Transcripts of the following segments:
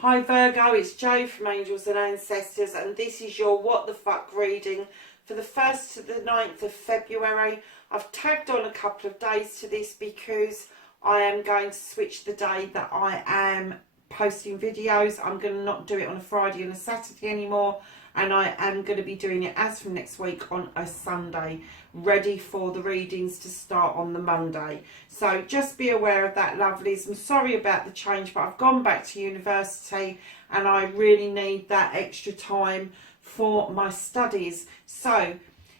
Hi Virgo, it's Jo from Angels and Ancestors, and this is your What the Fuck reading for the 1st to the 9th of February. I've tagged on a couple of days to this because I am going to switch the day that I am posting videos. I'm going to not do it on a Friday and a Saturday anymore, and I am going to be doing it as from next week on a Sunday, ready for the readings to start on the Monday. So just be aware of that, lovelies. I'm sorry about the change, but I've gone back to university and I really need that extra time for my studies. So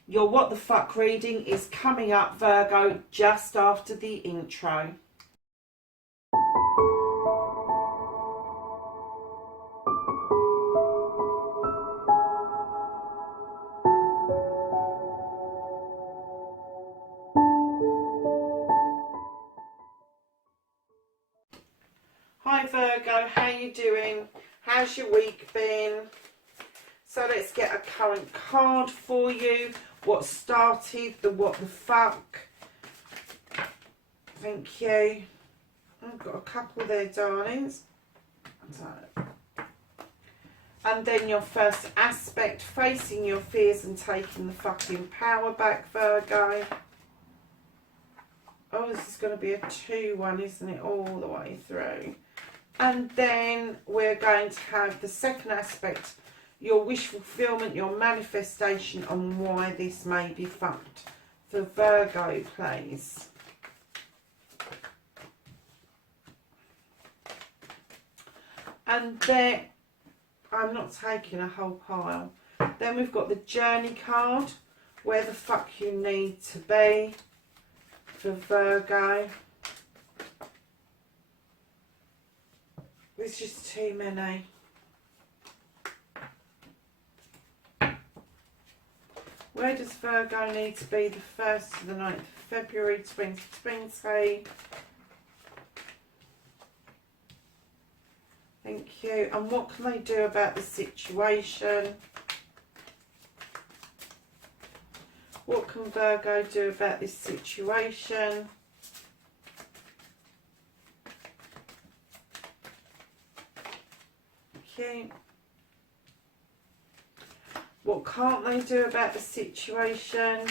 your What the Fuck reading is coming up, Virgo, just after the intro. Hi Virgo, how you doing? How's your week been? So let's get a current card for you. What started the what the fuck? Thank you. I've got a couple there, darlings. And then your first aspect, facing your fears and taking the fucking power back, Virgo. Oh, this is going to be a 2-1, isn't it? All the way through. And then we're going to have the second aspect, your wish fulfillment, your manifestation, and why this may be fucked. For Virgo, please. And then, I'm not taking a whole pile. Then we've got the journey card, where the fuck you need to be for Virgo. There's just too many. Where does Virgo need to be the 1st to the 9th of February 2020? Thank you. And what can they do about the situation? What can Virgo do about this situation? Okay. What can't they do about the situation?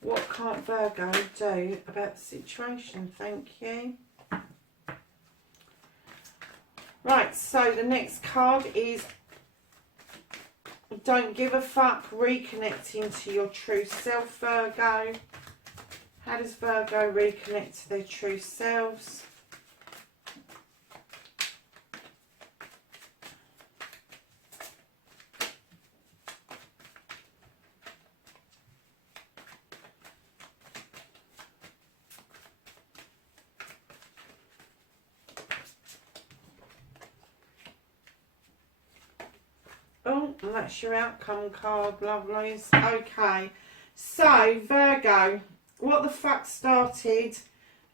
What can't Virgo do about the situation? Thank you. Right, so the next card is Don't Give a Fuck, reconnecting to your true self, Virgo. How does Virgo reconnect to their true selves? Oh, and that's your outcome card, lovelies. Okay, so Virgo, what the fuck started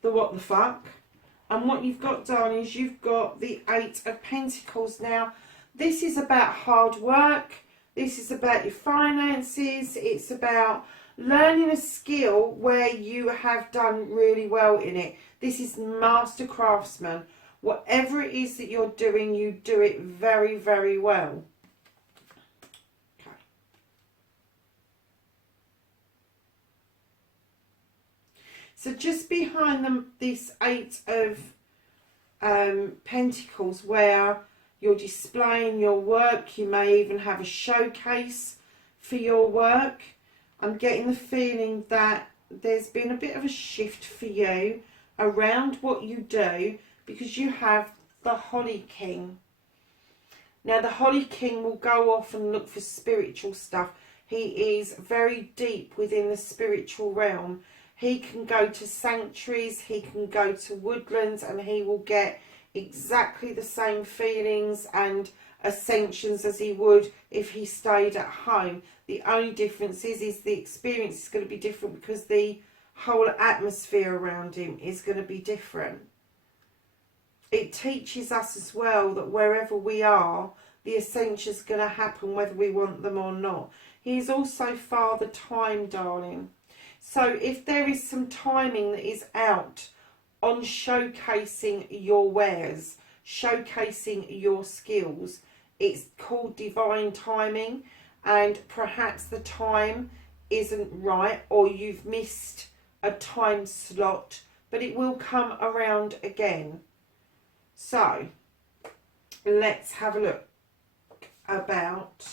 the what the fuck? And what you've got, darling, is you've got the 8 of Pentacles. Now, this is about hard work. This is about your finances. It's about learning a skill where you have done really well in it. This is master craftsman. Whatever it is that you're doing, you do it very, very well. So just behind them, this 8 of Pentacles, where you're displaying your work, you may even have a showcase for your work. I'm getting the feeling that there's been a bit of a shift for you around what you do, because you have the Holly King. Now the Holly King will go off and look for spiritual stuff. He is very deep within the spiritual realm. He can go to sanctuaries, he can go to woodlands, and he will get exactly the same feelings and ascensions as he would if he stayed at home. The only difference is the experience is going to be different, because the whole atmosphere around him is going to be different. It teaches us as well that wherever we are, the ascensions are going to happen whether we want them or not. He is also Father Time, darling. So if there is some timing that is out on showcasing your wares, showcasing your skills, it's called divine timing, and perhaps the time isn't right or you've missed a time slot, but it will come around again. So let's have a look about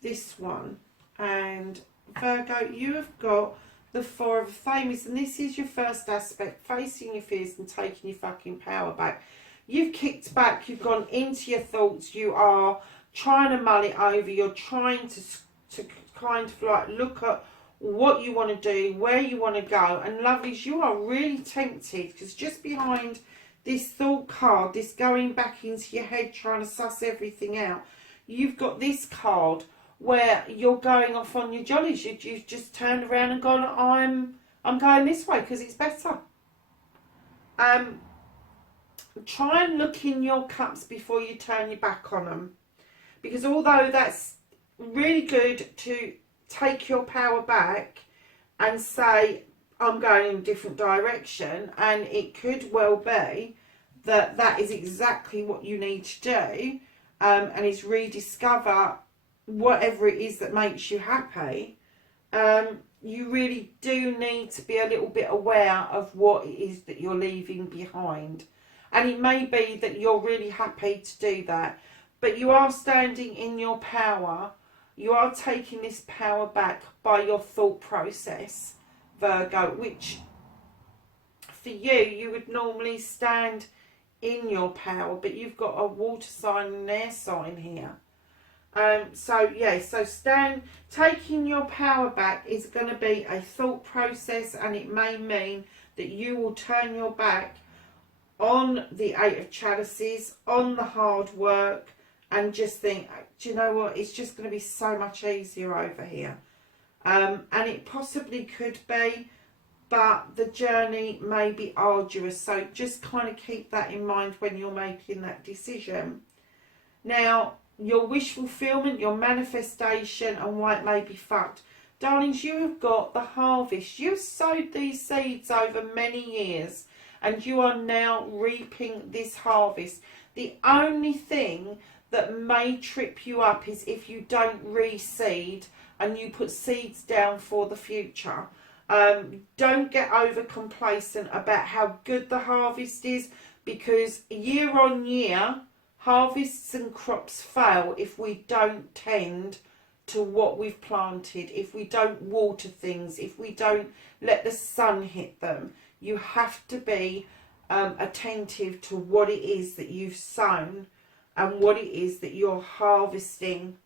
this one. And Virgo, you have got the Four of Flames, and this is your first aspect, facing your fears and taking your fucking power back. You've kicked back, you've gone into your thoughts, you are trying to mull it over, you're trying to kind of like look at what you want to do, where you want to go. And lovelies, you are really tempted, because just behind this thought card, this going back into your head trying to suss everything out, you've got this card where you're going off on your jollies. You've just turned around and gone, I'm going this way because it's better. Try and look in your cups before you turn your back on them, because although that's really good to take your power back and say, I'm going in a different direction, and it could well be that that is exactly what you need to do, and is rediscover whatever it is that makes you happy. You really do need to be a little bit aware of what it is that you're leaving behind. And it may be that you're really happy to do that, but you are standing in your power. You are taking this power back by your thought process, Virgo, which for you would normally stand in your power, but you've got a water sign and an air sign here. So taking your power back is going to be a thought process, and it may mean that you will turn your back on the Eight of Chalices, on the hard work, and just think, do you know what, it's just going to be so much easier over here. And it possibly could be, but the journey may be arduous, so just kind of keep that in mind when you're making that decision. Now, your wish fulfillment, your manifestation, and why it may be fucked. Darlings, you have got the harvest. You've sowed these seeds over many years, and you are now reaping this harvest. The only thing that may trip you up is if you don't reseed and you put seeds down for the future. Don't get over complacent about how good the harvest is, because year on year, harvests and crops fail if we don't tend to what we've planted, if we don't water things, if we don't let the sun hit them. You have to be attentive to what it is that you've sown and what it is that you're harvesting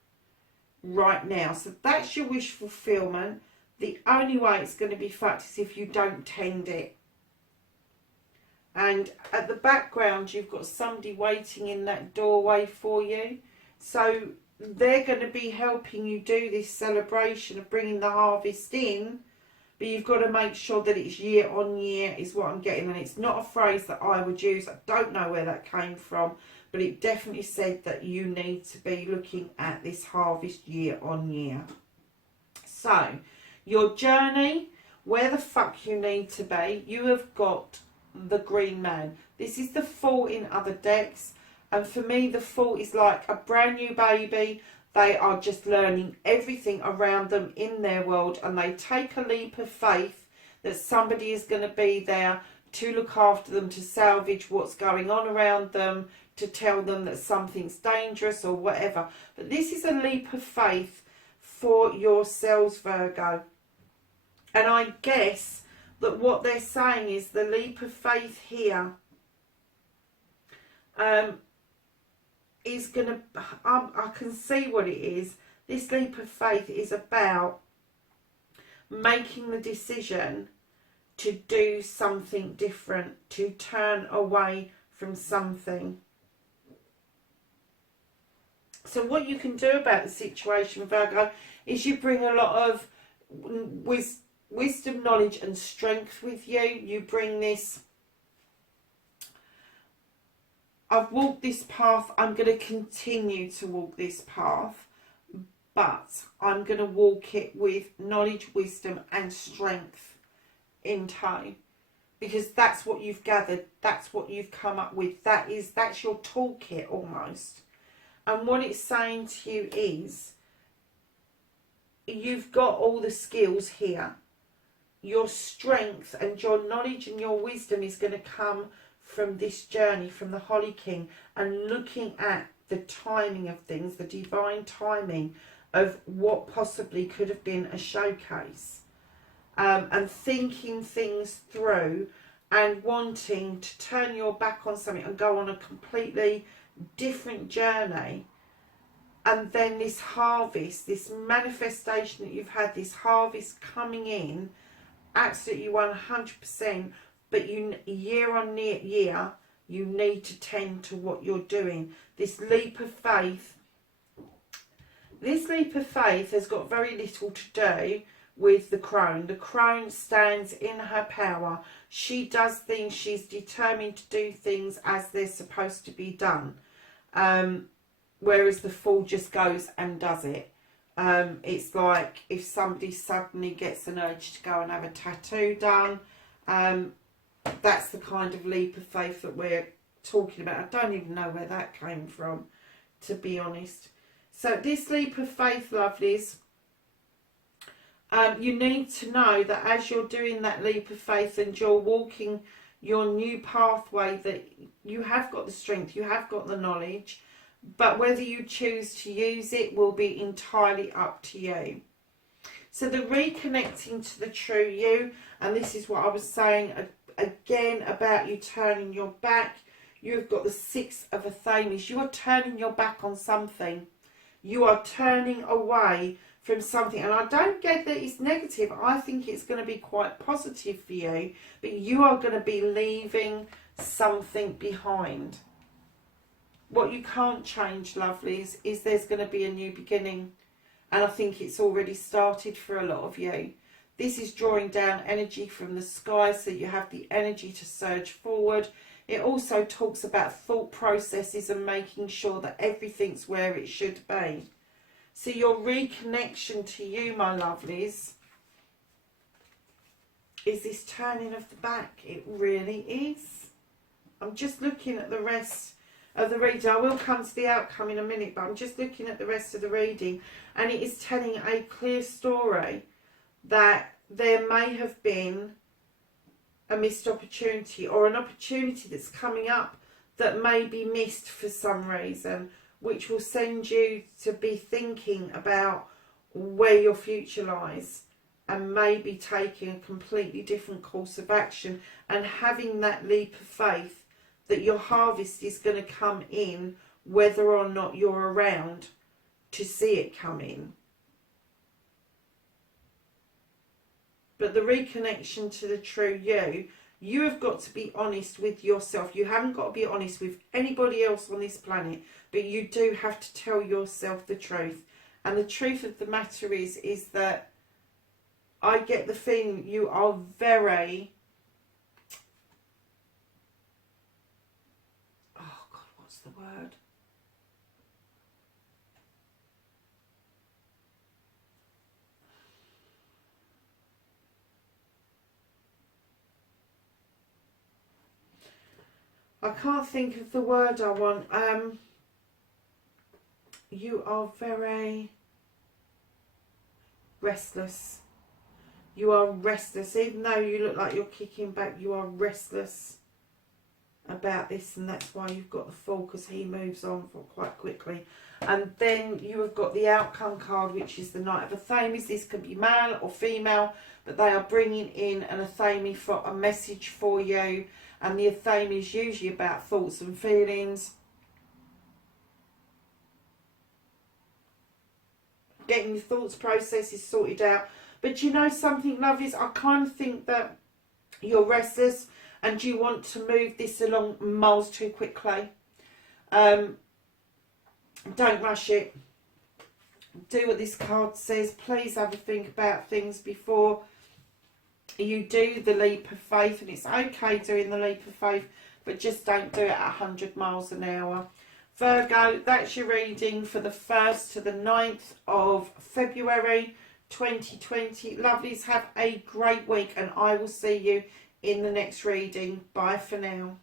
right now. So that's your wish fulfillment. The only way it's going to be fucked is if you don't tend it. And at the background, you've got somebody waiting in that doorway for you. So they're going to be helping you do this celebration of bringing the harvest in. But you've got to make sure that it's year on year is what I'm getting. And it's not a phrase that I would use. I don't know where that came from. But it definitely said that you need to be looking at this harvest year on year. So, your journey, where the fuck you need to be, you have got the Green Man. This is the Fool in other decks, and for me the Fool is like a brand new baby. They are just learning everything around them in their world, and they take a leap of faith that somebody is going to be there to look after them, to salvage what's going on around them, to tell them that something's dangerous or whatever. But this is a leap of faith for yourselves, Virgo. And I guess that what they're saying is the leap of faith here is going to, I can see what it is. This leap of faith is about making the decision to do something different, to turn away from something. So what you can do about the situation, Virgo, is you bring a lot of wisdom, knowledge and strength with you. You bring this, I've walked this path, I'm going to continue to walk this path, but I'm going to walk it with knowledge, wisdom and strength in tow. Because that's what you've gathered, that's what you've come up with, that's your toolkit almost. And what it's saying to you is, you've got all the skills here. Your strength and your knowledge and your wisdom is going to come from this journey, from the Holly King, and looking at the timing of things, the divine timing of what possibly could have been a showcase. And thinking things through and wanting to turn your back on something and go on a completely different journey. And then this harvest, this manifestation that you've had, this harvest coming in, absolutely 100%, but you, year on year, you need to tend to what you're doing. This leap of faith has got very little to do with the crone. The crone stands in her power. She does things, she's determined to do things as they're supposed to be done. Whereas the fool just goes and does it. It's like if somebody suddenly gets an urge to go and have a tattoo done. That's the kind of leap of faith that we're talking about. I don't even know where that came from, to be honest. So this leap of faith, lovelies, you need to know that as you're doing that leap of faith and you're walking your new pathway, that you have got the strength, you have got the knowledge, but whether you choose to use it will be entirely up to you. So the reconnecting to the true you, and this is what I was saying again about you turning your back. You've got the Six of Athames. You are turning your back on something. You are turning away from something, and I don't get that it's negative. I think it's going to be quite positive for you, but you are going to be leaving something behind. What you can't change, lovelies, is there's going to be a new beginning, and I think it's already started for a lot of you. This is drawing down energy from the sky so you have the energy to surge forward. It also talks about thought processes and making sure that everything's where it should be. So your reconnection to you, my lovelies, is this turning of the back. It really is. I'm just looking at the rest of the reading. I will come to the outcome in a minute, but I'm just looking at the rest of the reading, and it is telling a clear story that there may have been a missed opportunity, or an opportunity that's coming up that may be missed for some reason, which will send you to be thinking about where your future lies and maybe taking a completely different course of action, and having that leap of faith that your harvest is going to come in whether or not you're around to see it come in. But the reconnection to the true you, you have got to be honest with yourself. You haven't got to be honest with anybody else on this planet, but you do have to tell yourself the truth. And the truth of the matter is that I get the feeling you are very... Oh God, what's the word? I can't think of the word I want. You are very restless. You are restless. Even though you look like you're kicking back, you are restless about this, and that's why you've got the Fool, because he moves on for quite quickly. And then you have got the outcome card, which is the Knight of Athames. This can be male or female, but they are bringing in an Athame for a message for you. And the Athame is usually about thoughts and feelings. Getting your thoughts processes sorted out. But you know something, lovelies? I kind of think that you're restless and you want to move this along miles too quickly. Don't rush it. Do what this card says. Please have a think about things before you do the leap of faith, and it's okay doing the leap of faith, but just don't do it at 100 miles an hour. Virgo, that's your reading for the 1st to the 9th of February 2020. Lovelies, have a great week, and I will see you in the next reading. Bye for now.